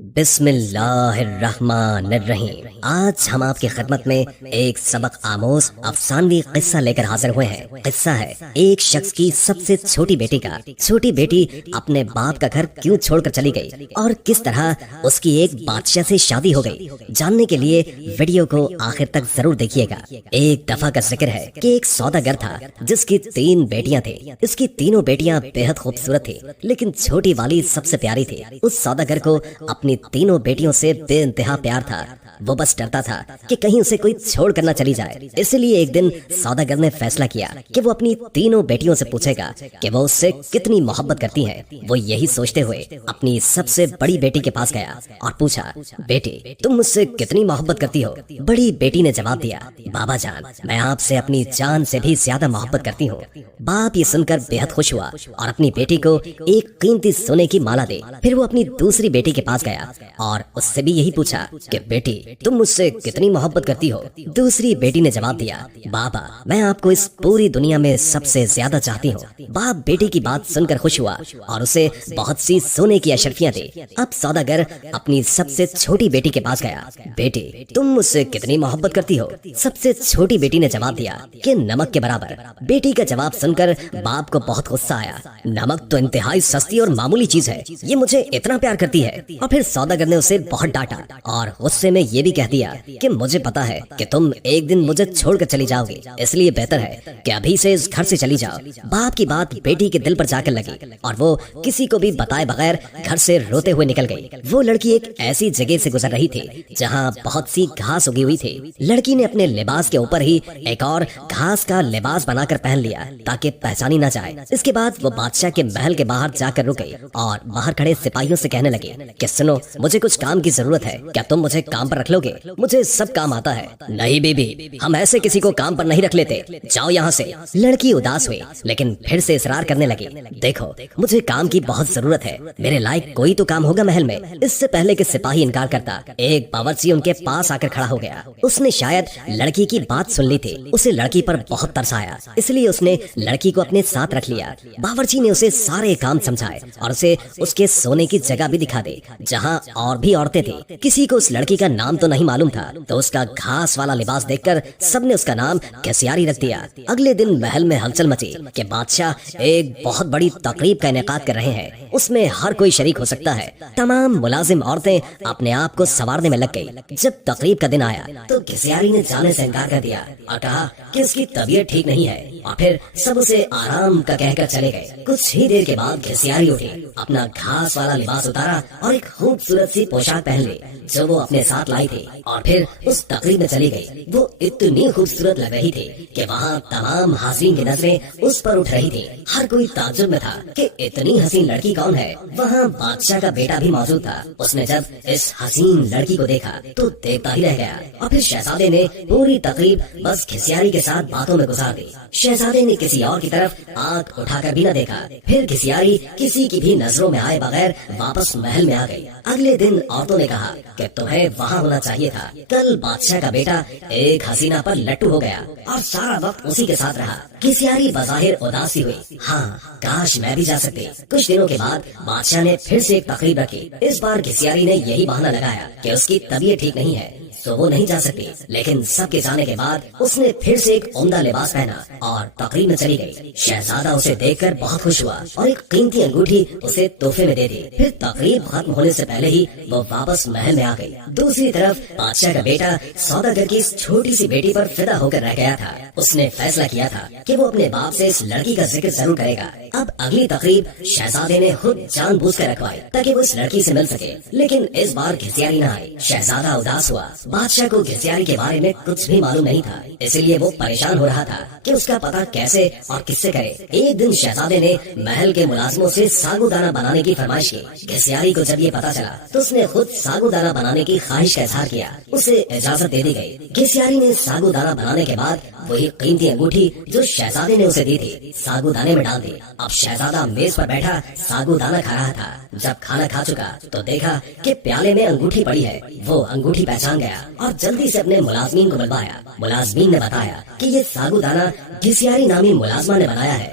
بسم اللہ الرحمن الرحیم۔ آج ہم آپ کی خدمت میں ایک سبق آموز افسانوی قصہ لے کر حاضر ہوئے ہیں۔ قصہ ہے ایک شخص کی سب سے چھوٹی بیٹی کا۔ چھوٹی بیٹی اپنے باپ کا گھر کیوں چھوڑ کر چلی گئی اور کس طرح اس کی ایک بادشاہ سے شادی ہو گئی، جاننے کے لیے ویڈیو کو آخر تک ضرور دیکھیے گا۔ ایک دفعہ کا ذکر ہے کہ ایک سوداگر تھا جس کی 3 بیٹیاں تھیں۔ اس کی تینوں بیٹیاں بے حد خوبصورت تھی، لیکن چھوٹی والی سب سے پیاری تھی۔ اس سوداگر کو اپنی تینوں بیٹیوں سے بے انتہا پیار تھا۔ وہ بس ڈرتا تھا کہ کہیں اسے کوئی چھوڑ کر نہ چلی جائے۔ اسی لیے ایک دن سوداگر نے فیصلہ کیا کہ وہ اپنی تینوں بیٹیوں سے پوچھے گا کہ وہ اس سے کتنی محبت کرتی ہیں۔ وہ یہی سوچتے ہوئے اپنی سب سے بڑی بیٹی کے پاس گیا اور پوچھا، بیٹی تم مجھ سے کتنی محبت کرتی ہو؟ بڑی بیٹی نے جواب دیا، بابا جان میں آپ سے اپنی جان سے بھی زیادہ محبت کرتی ہوں۔ باپ یہ سن کر بے حد خوش ہوا اور اپنی بیٹی کو ایک قیمتی سونے کی مالا دے۔ پھر وہ اپنی دوسری بیٹی کے پاس گیا اور اس سے بھی یہی پوچھا کہ بیٹی تم مجھ سے کتنی محبت کرتی ہو؟ دوسری بیٹی نے جواب دیا، بابا میں آپ کو اس پوری دنیا میں سب سے زیادہ چاہتی ہوں۔ باپ بیٹی کی بات سن کر خوش ہوا اور اسے بہت سی سونے کی اشرفیاں دی۔ اب سوداگر اپنی سب سے چھوٹی بیٹی کے پاس گیا، بیٹی تم مجھ سے کتنی محبت کرتی ہو؟ سب سے چھوٹی بیٹی نے جواب دیا کہ نمک کے برابر۔ بیٹی کا جواب سن کر باپ کو بہت غصہ آیا، نمک تو انتہائی سستی اور معمولی چیز ہے، یہ مجھے اتنا پیار کرتی ہے۔ اور پھر سوداگر نے اسے بہت ڈانٹا اور غصے میں یہ بھی کہہ دیا کہ مجھے پتا ہے کہ تم ایک دن مجھے چھوڑ کر چلی جاؤ گی، اس لیے بہتر ہے کہ ابھی سے اس گھر سے چلی جاؤ۔ باپ کی بات بیٹی کے دل پر جا کر لگی اور وہ کسی کو بھی بتائے بغیر گھر سے روتے ہوئے نکل گئی۔ وہ لڑکی ایک ایسی جگہ سے گزر رہی تھی جہاں بہت سی گھاس اگی ہوئی تھی۔ لڑکی نے اپنے لباس کے اوپر ہی ایک اور گھاس کا لباس بنا کر پہن لیا تاکہ پہچانی نہ جائے۔ اس کے بعد وہ بادشاہ کے محل کے باہر جا کر رک گئی اور باہر کھڑے سپاہیوں سے کہنے لگی کہ سنو مجھے کچھ کام کی ضرورت ہے، کیا تم مجھے کام پر رکھ لو گے؟ مجھے سب کام آتا ہے۔ نہیں بی بی ہم ایسے کسی کو کام پر نہیں رکھ لیتے، جاؤ یہاں سے۔ لڑکی اداس ہوئی لیکن پھر سے اصرار کرنے لگی، دیکھو مجھے کام کی بہت ضرورت ہے، میرے لائق کوئی تو کام ہوگا محل میں۔ اس سے پہلے کہ سپاہی انکار کرتا ایک باورچی ان کے پاس آ کر کھڑا ہو گیا۔ اس نے شاید لڑکی کی بات سن لی تھی، اسے لڑکی پر بہت ترس آیا، اس لیے اس نے لڑکی کو اپنے ساتھ رکھ لیا۔ باورچی نے اسے سارے کام سمجھائے اور اسے اس کے سونے کی جگہ بھی دکھا دی جہاں اور بھی عورتیں تھیں۔ کسی کو اس لڑکی کا نام تو نہیں معلوم تھا، تو اس کا گھاس والا لباس دیکھ کر سب نے اس کا نام گھسیاری رکھ دیا۔ اگلے دن محل میں ہلچل مچی کہ بادشاہ ایک بہت بڑی تقریب کا انعقاد کر رہے ہیں، اس میں ہر کوئی شریک ہو سکتا ہے۔ تمام ملازم عورتیں اپنے آپ کو سنوارنے میں لگ گئی۔ جب تقریب کا دن آیا تو گھسیاری نے جانے سے انکار کر دیا اور کہا کہ اس کی طبیعت ٹھیک نہیں ہے، اور پھر سب اسے آرام کا کہہ کر چلے گئے۔ کچھ ہی دیر کے بعد گھسیاری اٹھی، اپنا گھاس والا لباس اتارا اور ایک خوبصورت سی پوشاک پہن لی جو وہ اپنے ساتھ لائی تھی، اور پھر اس تقریب میں چلی گئی۔ وہ اتنی خوبصورت لگ رہی تھی کہ وہاں تمام حاضرین کی نظریں اس پر اٹھ رہی تھی۔ ہر کوئی تعجب میں تھا کہ اتنی حسین لڑکی کون ہے۔ وہاں بادشاہ کا بیٹا بھی موجود تھا۔ اس نے جب اس حسین لڑکی کو دیکھا تو دیکھتا ہی رہ گیا، اور پھر شہزادے نے پوری تقریب بس گھسیاری کے ساتھ باتوں میں گزار دی۔ شہزادے نے کسی اور کی طرف آنکھ اٹھا کر بھی نہ دیکھا۔ پھر گھسیاری کسی کی بھی نظروں میں آئے بغیر واپس محل میں آ گئی۔ اگلے دن عورتوں نے کہا کہ تمہیں وہاں ہونا چاہیے تھا، کل بادشاہ کا بیٹا ایک حسینہ پر لٹو ہو گیا اور سارا وقت اسی کے ساتھ رہا۔ گھسیاری بظاہر اداسی ہوئی، ہاں کاش میں بھی جا سکتی۔ کچھ دنوں کے بعد بادشاہ نے پھر سے ایک تقریب رکھی۔ اس بار گھسیاری نے یہی بہانہ لگایا کہ اس کی طبیعت ٹھیک نہیں ہے تو وہ نہیں جا سکتی، لیکن سب کے جانے کے بعد اس نے پھر سے ایک عمدہ لباس پہنا اور تقریب میں چلی گئی۔ شہزادہ اسے دیکھ کر بہت خوش ہوا اور ایک قیمتی انگوٹھی اسے تحفے میں دے دی۔ پھر تقریب ختم ہونے سے پہلے ہی وہ واپس محل میں آ گئی۔ دوسری طرف بادشاہ کا بیٹا سوداگر کی اس چھوٹی سی بیٹی پر فدا ہو کر رہ گیا تھا۔ اس نے فیصلہ کیا تھا کہ وہ اپنے باپ سے اس لڑکی کا ذکر ضرور کرے گا۔ اب اگلی تقریب شہزادے نے خود جان بوجھ کر رکھوائی تاکہ وہ اس لڑکی سے مل سکے، لیکن اس بار گھسیاری نہ آئی۔ شہزادہ اداس ہوا۔ بادشاہ کو گھسیاری کے بارے میں کچھ بھی معلوم نہیں تھا، اسی لیے وہ پریشان ہو رہا تھا کہ اس کا پتہ کیسے اور کس سے کرے۔ ایک دن شہزادے نے محل کے ملازموں سے ساگو دانہ بنانے کی فرمائش کی۔ گھسیاری کو جب یہ پتا چلا تو اس نے خود ساگو دانہ بنانے کی خواہش کا اظہار کیا۔ اسے اجازت دے دی گئی۔ گھسیاری نے ساگو دانہ بنانے کے بعد وہی قیمتی انگوٹھی جو شہزادے نے اسے دی تھی ساگو دانے میں ڈال دی۔ اب شہزادہ میز پر بیٹھا ساگو دانہ کھا رہا تھا۔ جب کھانا کھا چکا تو دیکھا کہ پیالے میں انگوٹھی پڑی ہے۔ وہ انگوٹھی پہچان گیا اور جلدی سے اپنے ملازمین کو بلوایا۔ ملازمین نے بتایا کہ یہ ساگو دانہ گھسیاری نامی ملازمہ نے بنایا ہے۔